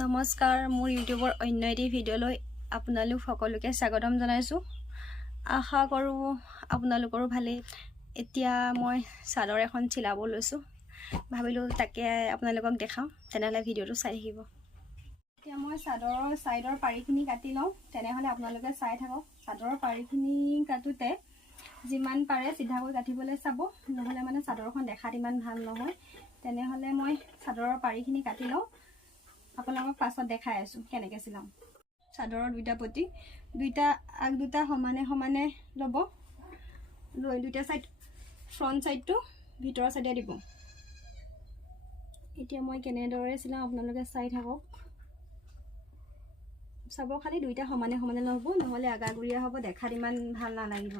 নমস্কাৰ, মোৰ ইউটিউবৰ অন্য এটি ভিডিঅ'লৈ আপোনালোক সকলোকে স্বাগতম জনাইছোঁ। আশা কৰোঁ আপোনালোকৰো ভালেই। এতিয়া মই চাদৰ এখন চিলাব লৈছোঁ, ভাবিলোঁ তাকে আপোনালোকক দেখাওঁ, তেনেহ'লে ভিডিঅ'টো চাই থাকিব। এতিয়া মই চাদৰৰ ছাইডৰ পাৰিখিনি কাটি লওঁ, তেনেহ'লে আপোনালোকে চাই থাকক। চাদৰৰ পাৰিখিনি কাটোতে যিমান পাৰে চিধাকৈ কাটিবলৈ চাব, নহ'লে মানে চাদৰখন দেখাত ইমান ভাল নহয়। তেনেহ'লে মই চাদৰৰ পাৰিখিনি কাটি লওঁ, আপোনালোকক পাছত দেখাই আছোঁ কেনেকৈ চিলাওঁ। চাদৰৰ দুইটা পতি, আগ দুটা সমানে সমানে ল'ব, লৈ দুইটা ছাইড ফ্ৰণ্ট ছাইডটো ভিতৰৰ ছাইডে দিব। এতিয়া মই কেনেদৰে চিলাওঁ আপোনালোকে চাই থাকক। চাব, খালি দুইটা সমানে সমানে ল'ব, নহ'লে আগাগুৰিয়া হ'ব, দেখাত ইমান ভাল নালাগিব।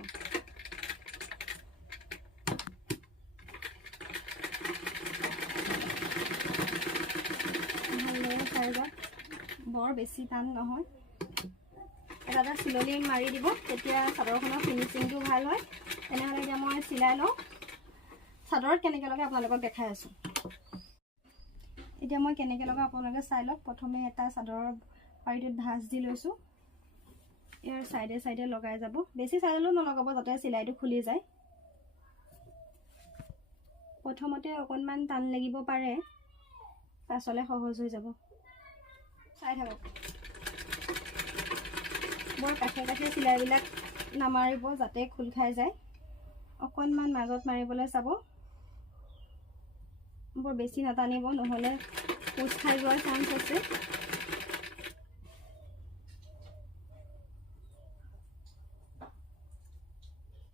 ভালদৰে চাই যাওক, বৰ বেছি টান নহয়। এটা চিলনি মাৰি দিব, তেতিয়া চাদৰখনৰ ফিনিচিংটো ভাল হয়। তেনেহ'লে এতিয়া মই চিলাই লওঁ, চাদৰত কেনেকৈ লগাই আপোনালোকক দেখাই আছোঁ। এতিয়া মই কেনেকৈ লগাওঁ আপোনালোকে চাই লওক। প্ৰথমে এটা চাদৰৰ পাৰিটোত ভাঁজ দি লৈছোঁ, ইয়াৰ চাইডে চাইডে লগাই যাব। বেছি চাইডলৈও নলগাব, যাতে চিলাইটো খুলি যায়। প্ৰথমতে অকণমান টান লাগিব পাৰে, পাছলৈ সহজ হৈ যাব। চাই থাকক, বৰ কাষে কাষে চিলাইবিলাক নামাৰিব, যাতে খোল খাই যায়। অকণমান মাজত মাৰিবলৈ চাব, বৰ বেছি নাটানিব, নহ'লে কোচ খাই যোৱাৰ চান্স আছে।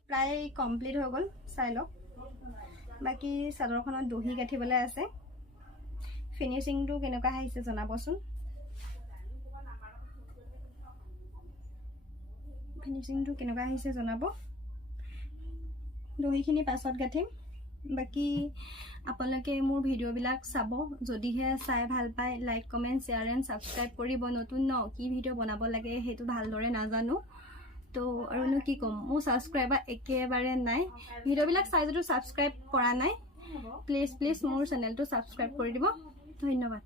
প্ৰায় কমপ্লিট হৈ গ'ল, চাই লওক। বাকী চাদৰখনত দহি গাঁঠিবলৈ আছে। ফিনিচিংটো কেনেকুৱা আহিছে জনাবচোন। দহিখিনি পাছত গাঁঠিম। বাকী আপোনালোকে মোৰ ভিডিঅ'বিলাক চাব, যদিহে চাই ভাল পায় like comment share and subscribe কৰিব। নতুন কি ভিডিঅ' বনাব লাগে সেইটো ভালদৰে নাজানো, তো আৰুনো কি ক'ম। মোৰ ছাবস্ক্ৰাইবাৰ একেবাৰে নাই, ভিডিঅ'বিলাক চাই যদিও ছাবস্ক্ৰাইব কৰা নাই। প্লিজ মোৰ চেনেলটো ছাবস্ক্ৰাইব কৰি দিব। ধন্যবাদ।